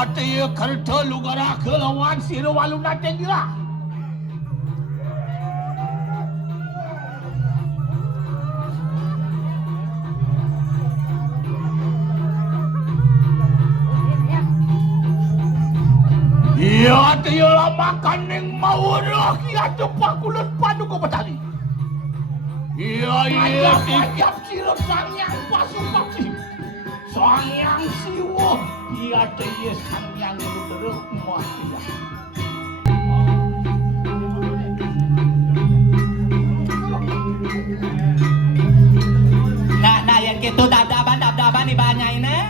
Ataya kerta lugara kelawan sira walun nateng gila. Iya ataya lamakan yang mawurah iya tepak kulit padu ke petani. Iya tiap sira sangyang pasupati. Sangyang siwa iya teh sangyang luderek mati. Nah yang gitu dab-daban dibanyain eh.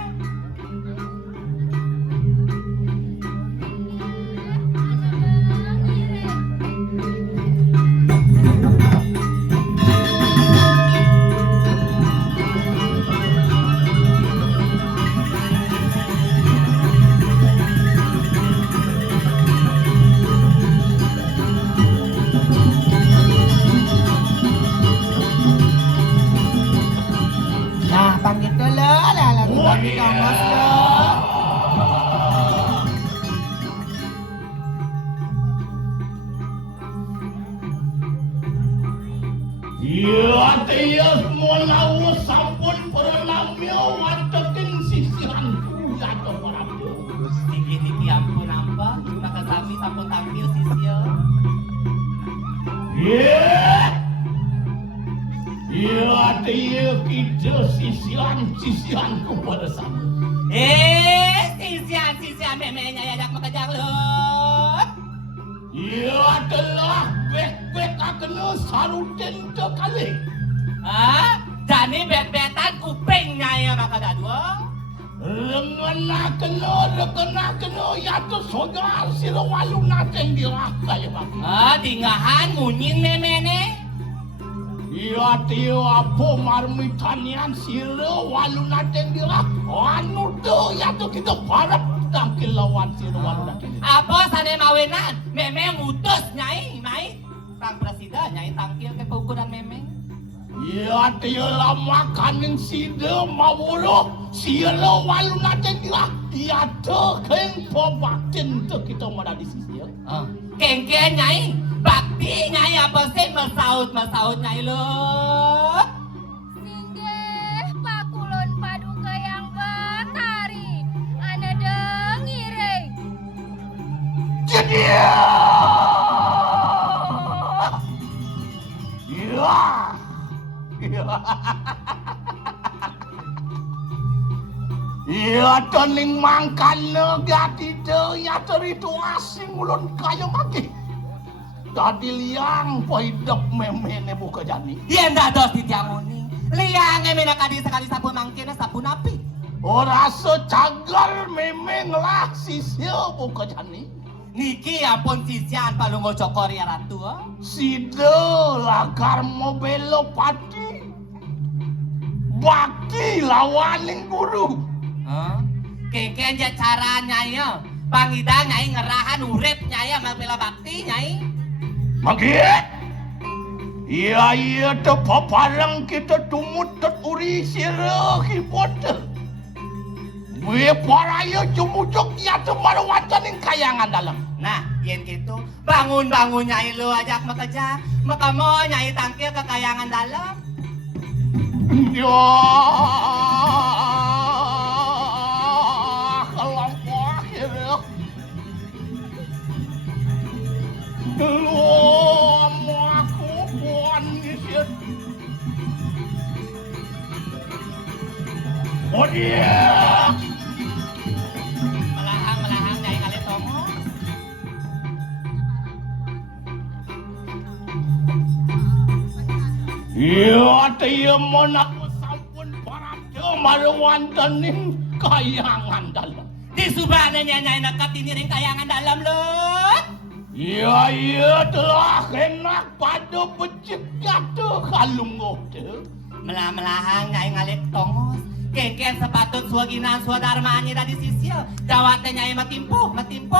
Iya teh semua sampun perlamio wantekin sisihanku ya to parabu. Niki ampun apa? Maka sami sampun tampil sisio. Iya teh kita sisihanku pada sama. Sisian memenya ya dak makajak lo. Iya telah bek akan saruten kali. Jani bet-betan kupingnya ya makadadwa. Rekena kena ya tu sogar sila walun nateng diraka ya bagi. Tinggahan ngunyin memene. Iya tio apa marmitanian sila walun nateng diraka. Anu tu ya tu kita parap tangkil lawan sila walun nateng. Apa sane mawenan? Memeng utus nyai, mai. Tang presiden nyai tangkil ke ukuran memeng. Iya tio lama kaning sida mawulo sila walun nateng diraka. Iya tu keng pobatin tu kita mana di sisi ya. Kengken nyai, bakti nyai apa sih mesaut nyai lo? Singgih pakulun paduka yang betari, ana dengire. Jadi Iya tening mangkan negati ya teritu asing ulun kayo maki. Tadi liang pohidap memene buka jani. Yen dados ditiangoni. Liang emena kadi sekali sabun mangkene sabun api. Ora secagar memeng lah sisil buka jani. Niki ampun sisian palungo cokor ya ratu. Sida lagar mobelo pati. Bakti lawaning guru. Kengken ya cara nyai pangidang nyai ngerahan urip nyai mabela bakti nyai. Magit? Iya te paparang kita tumut uri sira hipot. Gue paraya jumujuk ya te marwatan ing kayangan dalam. Nah, yen gitu bangun nyai lu ajak makeja, maka mau nyai tangkil ke kayangan dalam. Ya kelompok akhirnya. Oh dia. Melahang nyai kali tomo. Iya teh monak sampun parade marwantening kayangan dalam. Di subane nyai nekat ini ring kayangan dalam lo. Iya telah enak pada becik jatuh kalunggoh teh. Melahang nyai ngalik tongos. Kengken sepatut suaginan suadarmanya dari sisil. Jawabnya nyai matimpuh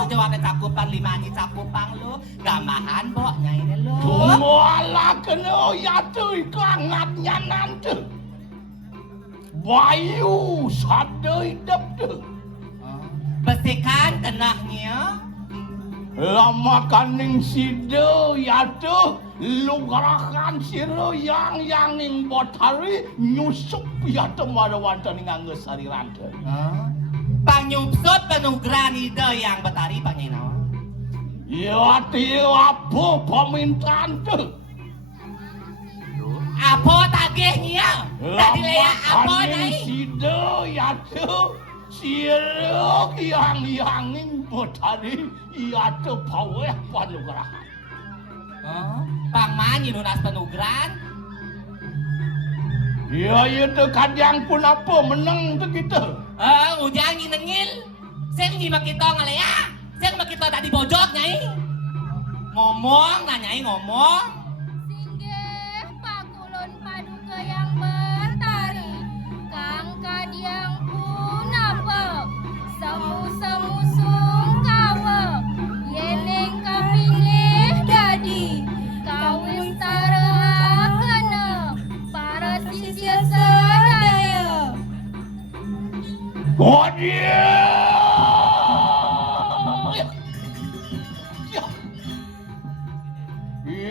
jawabnya cakupan limani cakupang lo. Gamahan bo nyai lo. Tumuala kena yatu ikangatnya nanti. Bayu sadai dap tu. Bersihkan kenahnya. Lama kaning sida yaitu lugarakan sira yang ing botari nyusup yaitu marawanten ing angge sarirante. Panyupsut penugran ide yang betari panginawa. Ya tiyo apa permintaan tu? Apa tagihnya? Tadi leyak apa nai? Sida yaitu sira yang ing botari yaitu paweh panugerahan. Pangman yununas penugran. Ya itu kadang pun apa menang tu kita. Ujang nengil. Saya ni makita ngaleya. Saya makita tadi bojok nyai. Ngomong na nyai ngomong. Singgih pakulun paduka yang betari, kang kadiang pun apa, semu-semu sungkawa, yeneng kapingih dadi, kawin tara kena, para sisya sadaya. Oh dia.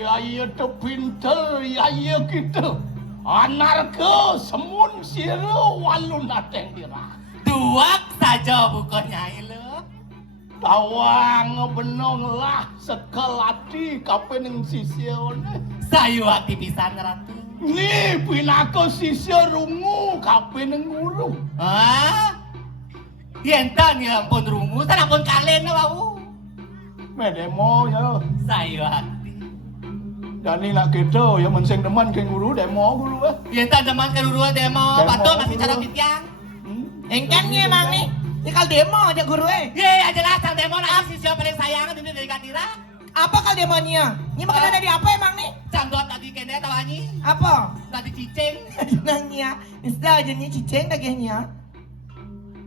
Ya itu pinter ya kita. Anarko semun sira walun nateng dirah. Duak saja bukan nyai lo. Tawang benong lah sekelati kapening sisya ne. Sayu hati pisan ratu. Ni pinako sisya rungu kapening guru. Yentan ya ampun rungu, sana ampun kalen na wau. Medemo ya. Sayu hati. Dan ni nak kita yang menseng teman ke guru demo guru Yentan teman kedua demo, patung masih cara titiang. Engkan ni emang nih. Ini kal demo aja guru Ye, jelas sang demo nak si siapa paling sayang ini dari Katira. Apa kal demonya? Ini makanan dari apa emang nih? Cangdot tadi kene tawani. Apa? Tadi cicing. Jenangnya. Isda aja nih cicing dagingnya.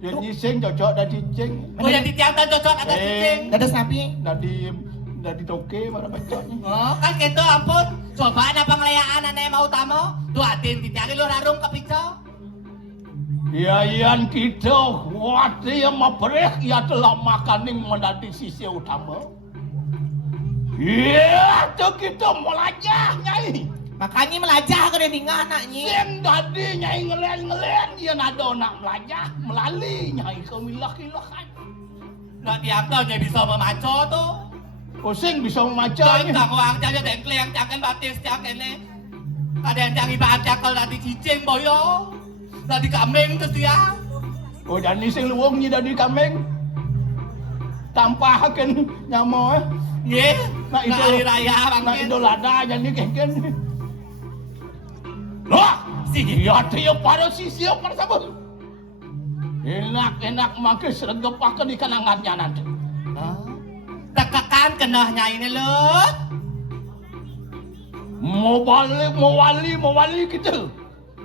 yang nyising cocok dah cicing. Oh yang titiang tan cocok atas cicing. Dada sapi. Dari toke mana bacanya. Oh kan gitu ampun. Coba apa ngelayaan anak mau utama. Tuh atin titiang lu rarung kepicau. Yan kita wati yang mabrek ya telah makaning menjadi sisi utama. Ya tu kita melajah nyai. Makanya melajah ke dari anaknya. Sing tadi nyai ngelen dia ada nak melajah melalui nyai kemilah-kilahan. Nak tiap tahun dia bisa memaco tuh. Pusing bisa memacanya. Tak uang saja dengkle yang cakan batis cakan ni. Ada yang cari bahan cakal tadi cicing boyo. Tadi kambing tu dia. Oh dan ni sing luwung ni dari kambing. Tanpa haken nyama Ye, nak nak hari raya nak bangkit. idul adha jadi keken. Loh, ya dia para sisi para sabar. Enak makan sergepakan di kanangannya nanti. Tekakan kenahnya ini loh. Mau wali kita.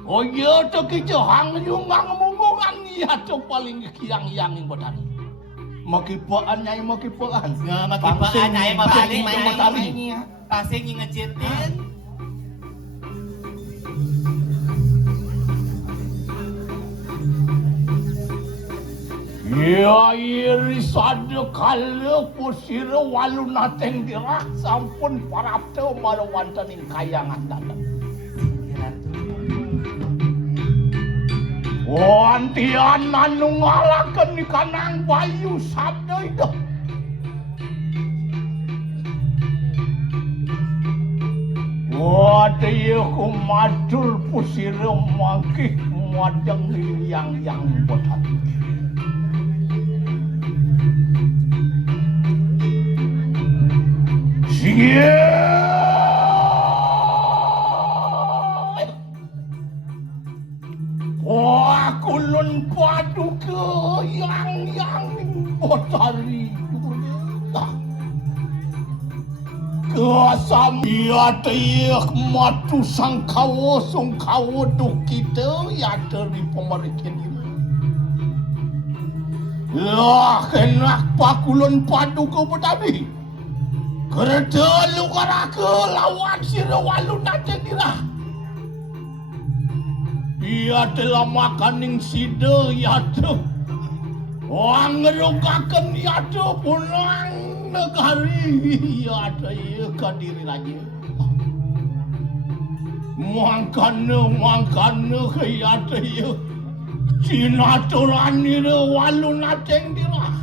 Oh ya tu kita hang jungang mungungan ya tu paling yang bodani. Makipaan nyai makipaan. Ya makipaan nyai mabalik nyai. Pasing ngejitin. Ya iri sada kala pusira walu nateng dirah sampun parapta marawanten ing kayangan datang. Wantian anu ngalaken ni kanang bayu sabda itu. Wadiya kumadur pusira mangkih madang yang botan. Wah, kulun paduka yang botari Kesam ya tayek matu sangkawa duk kita ya dari pemerikin ini. Lah kenak pakulun paduka betabi. Kereta lukaraka lawan sirawalu nate dirah. Ia telah makaning sida ya tu. ngerukakeun yada pulang negari yada ieu ka diri raja. Mangkana ke yada ieu cina tulani waluna teng dirah.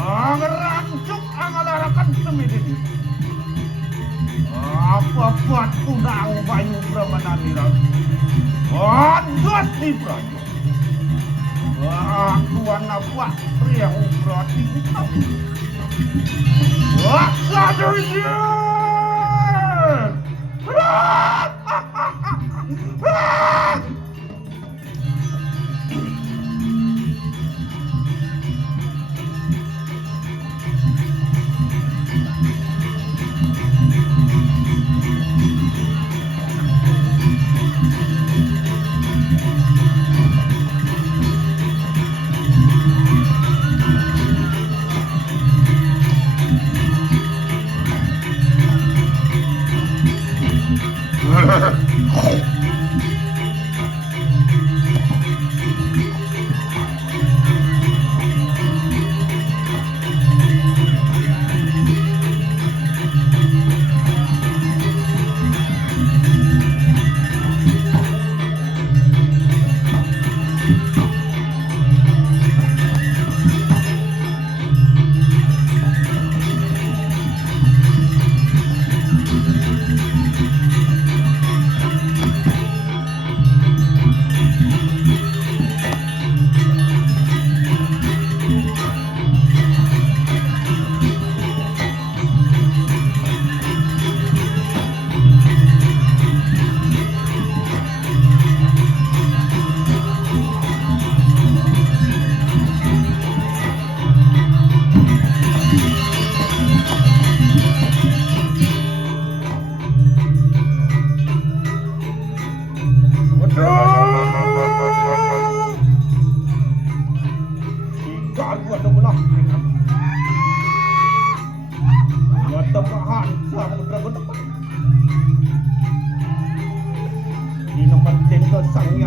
Angerancuk angalarakan semidini. Apa buat kunang bayu bramananirang? Adot di praja. Aku anak buat pria berarti kita. Waksadunya.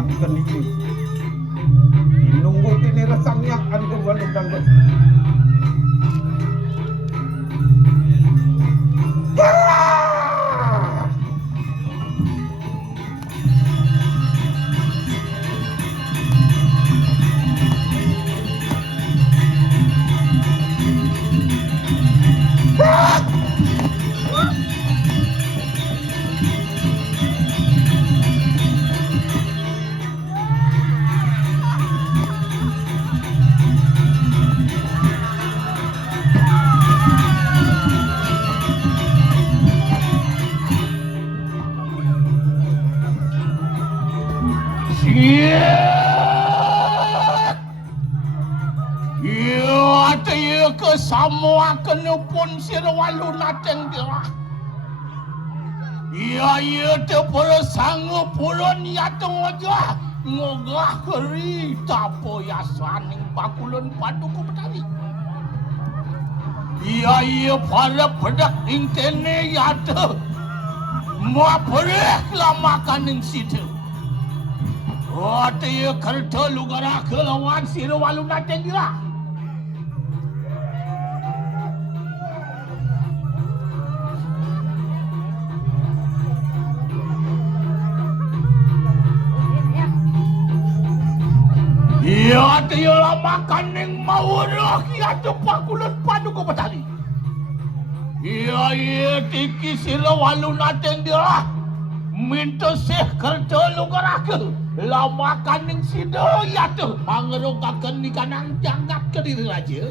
yang keniki. Dinunggu kini resangnya an kebuan undang Semua kenupun sirwalu nateng dia. Ia terpersanggup pulun ya tengah ngogah keri tapo ya saning bakulun paduku petani. Ia para pedak intene ya te mua perih lamakan ing situ. Ia kerja lugara kelawan sirwalu nateng dia. Ia tiada makan yang mawurah ia tepak kulit padu ko petani. Ia tiki sila walu nateng dia. Minta seh kerja lugarake. La makan yang sida ia tu. Angerokakan ni kanang jangat ke diri raja.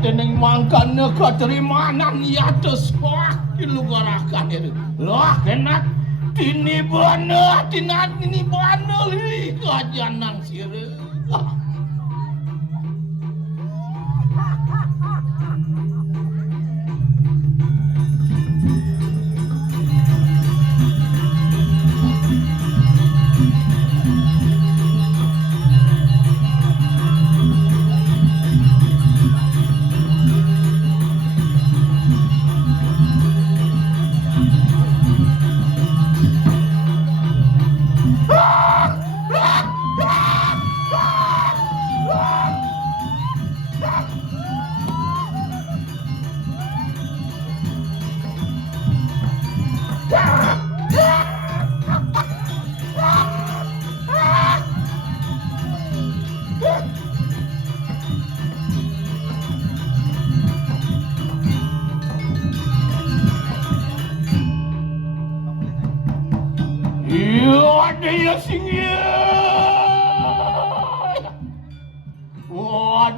Tening mangkan keterimanan ya terspak di luar akan itu. Lah kenak tini bana tinat ini bana li kajanang sire. Dia singgih.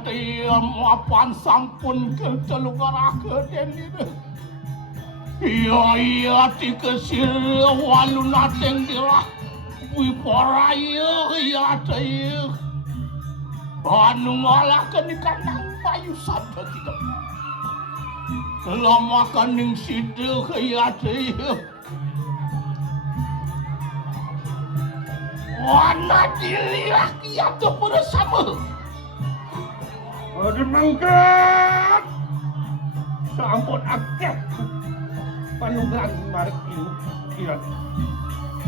Dia mapan sampun ke telugarake deni. Ia tikesir walu nateng dia. Wiparaya ia teh. Anu malah kenikandang bayu sabda kita. Lama kaning sida ia teh. Wana dilihat ia tu bersama. Ada mangkat. Sampun akeh. Panugahan marik ini kira.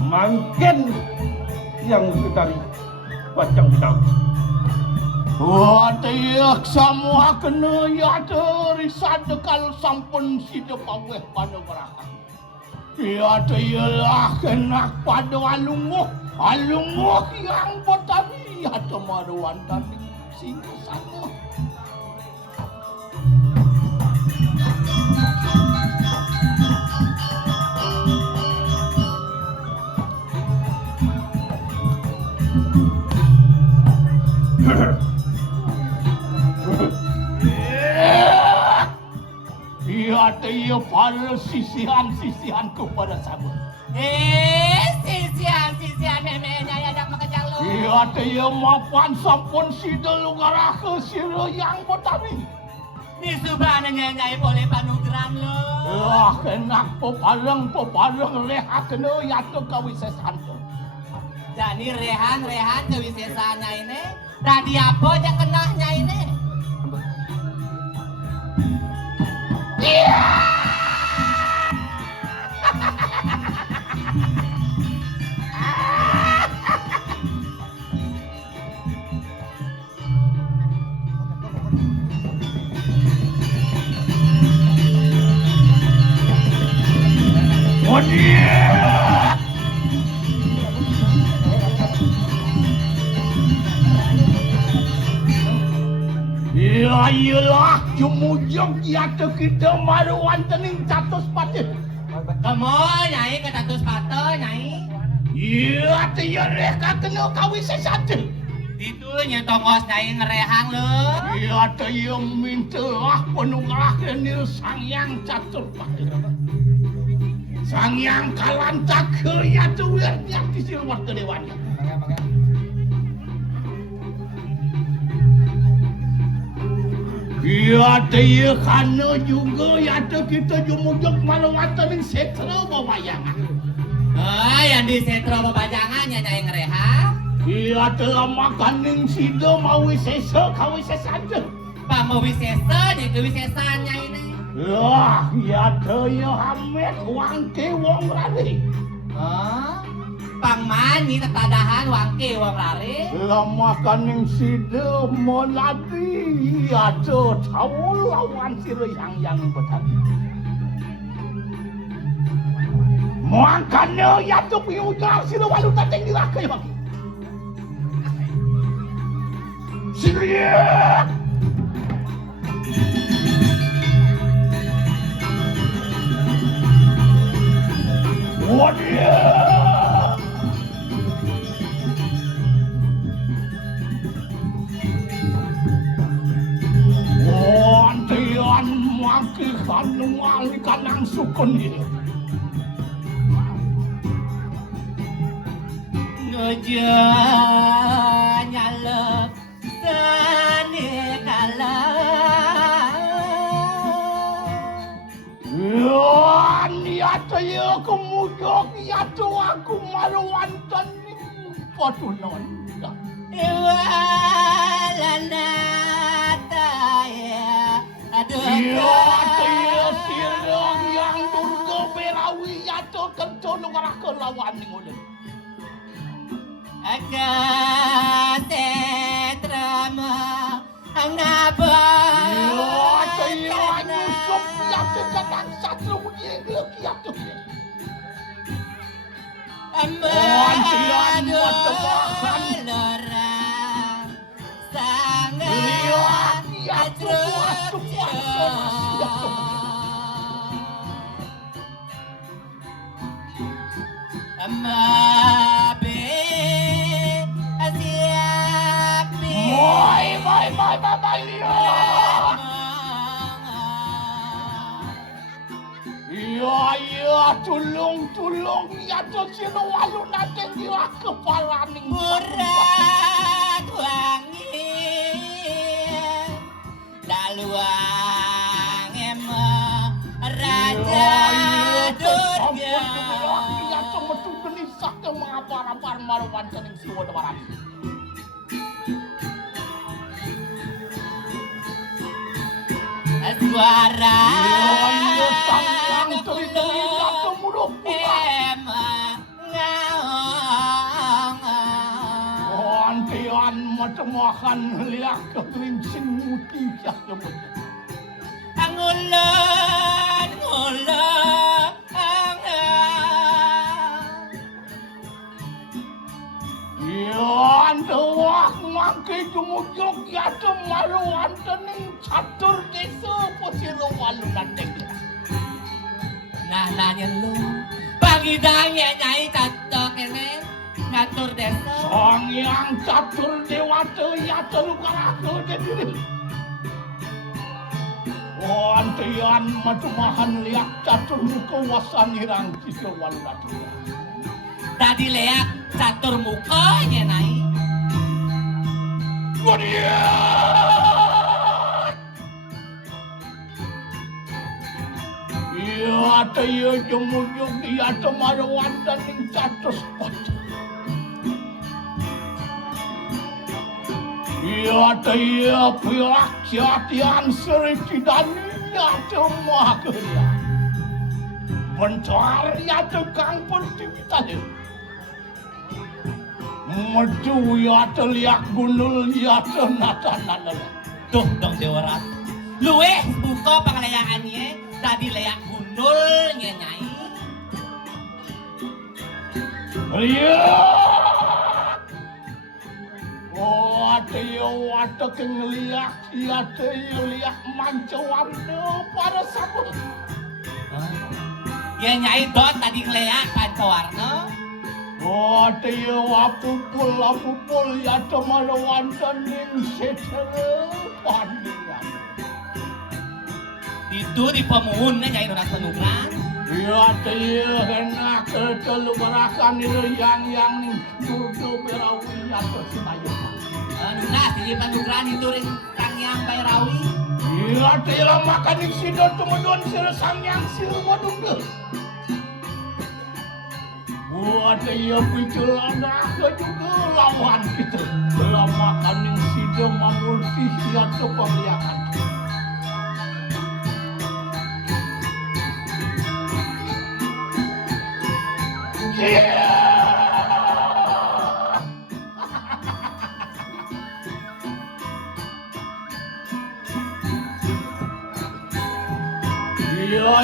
Mangken yang ditari pacang kita. Watiak semua kena ya terisad kalau sampun sida paweh panugahan. Ya ialah kena pada alunguh yang petani atau maruan tadi singgah sana. Ia para sisihan kepada sahabat. Sisian memenya ya dak makajang lu. Iya teh mapan sampun sidel lugarakeun sira yang Betari. Di subana nyai boleh panugeran lo. Wah, kenak pepareng rehakeun atuh kawisesan. Jadi rehan kewisesa nyai ne. Tadi apa aja kenah nyai ne? Ya iyalah jumujung atuh kita maruan tening 100 patih. Kamu nyai ke tatus pato nyai. Iya teh ya reka kena kawisesan teh. Itu nyetongos nyai ngerehang lo. Iya teh ya minta penunggakeun Sang Hyang Caturpati. Sang Hyang kalantakeun atuh wernya di silwat kedewan. Iya teh ya kana juga ya teh kita jumujug malawatening setra babayangan. Yang di setro babajangan nyai ngerehang. Iya telah makaning sida mawi sesa kawisesan teh. Pamowisesa nyai kewisesan nyai ne. Lah, ya teh ya hamet wangke wong rari. Pangmani tetadahan wangke wong lare. Lah makaning sida moladi ya teh tahu lawan sira yang Betari. Makanya ya teh piujar sira walu tateng dirake bang. Sira. Waduh. Wantian makikan walikan ang sukun ini. Ngejar nyalep sani kalah. Ya teh kemujog ya tuh aku maruan tening patunon. Iwalana taya aduh. Ya teh sirang yang durga berawi ya tuh kerja nungarakeun lawan ning ulun. Akasetrama angaba. Ya teh nyusup ya teh kadang satru dielek ya tuh. Wantian matebakan. Lorang sangat Lihat ya tuh Mabe asiapi. Bye lihat. Iya, tulung ya tuh sino walu natin dira kepala ning Murat wangi daluang emang Raja Durga. Ya tuh metu genisah ke mengapar-apar maruan cening siwa dewaran. Suara Iya, sang teri-teri ya mudah emang ngaong. Wantian matemakan liak kegerincing muti ya sebut. Ngulan Yan dewak mangke jumujug ya maruan tening catur desa posiro walu nateng. Nah nanya lu pagidangnya nyai catok ini ngatur desa. Sang Hyang Catur Dewata ya telukarakeun diri. Wantian matumahan liak catur muka wasan hirang kisah walu nateng. Tadi leak catur mukanya nai. Kudia. Iya teh ieu jemujug dia teh marawan dan ning catos paca. Iya teh ieu pilak siatian seri cidaninya teh mah geura. Pencarian tukang pendidikan. Maju ya teh liak gunul ya teh natanana. Tuh dong Dewa Ratu. Luweh buka pangalayaannya tadi leak gundul nyai. Iya. Oh, ate yo ate ngeliak, iya teh liak mancawarna para sabun. Ya nyai dot tadi leak pancawarna. Oh, ate yo apupul ya teh marawan ning setere pandian. Itu di pemuhunnya nyai donat penungran. Iya teh ieu enak teh lu barakan ieu yang ning dudu berawi atuh sinayeuh. Nah, di penungran itu ring Sangyang Bairawi. Iya teh lah makan ning sidon tumudun sir Sangyang sir wadung. Buat ieu piculana juga lawan kitu. Lah makan ning sidon mamulti sia teu pamliakan.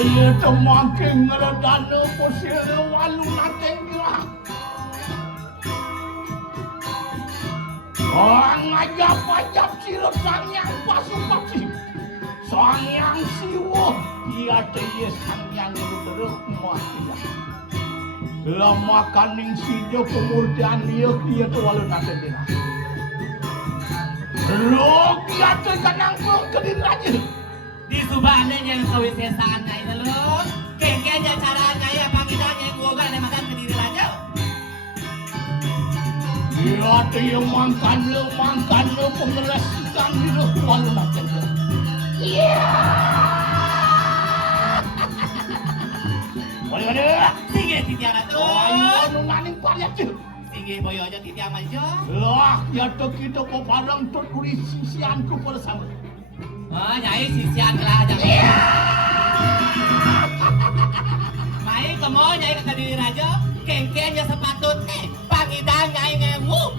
Iya teh mangke ngredana posir waluna teh gerak. Ngajap-ajap sirep Sangyang Pasupati. Sangyang Siwa, iya teh ieu Sangyang Rudra Muatia. Lah makan ning sijo kemurtian ieu kieu teh waluna teh gerak. Lo kieu teh kanangkeung ke diri raja. Di subahnya yang kewisesaan nyai dulu. Kengke aja cara nyai pangidang yang gua ada makan ke diri raja. Iya teh ieu mangkan lu pengelesikan di waluna teh. Iya. Waluna. Tinggi titiara tuh. Anu naning pariat teh. Tinggi boyo aja titiang aja. Lah, ya teh kitu papadang teh ku리 sisianku bersama. Oh, nyai sisian lah aja. Nyai kemo nyai ke diri raja. Kengke aja sepatutnya. Pangidang nyai ngewu.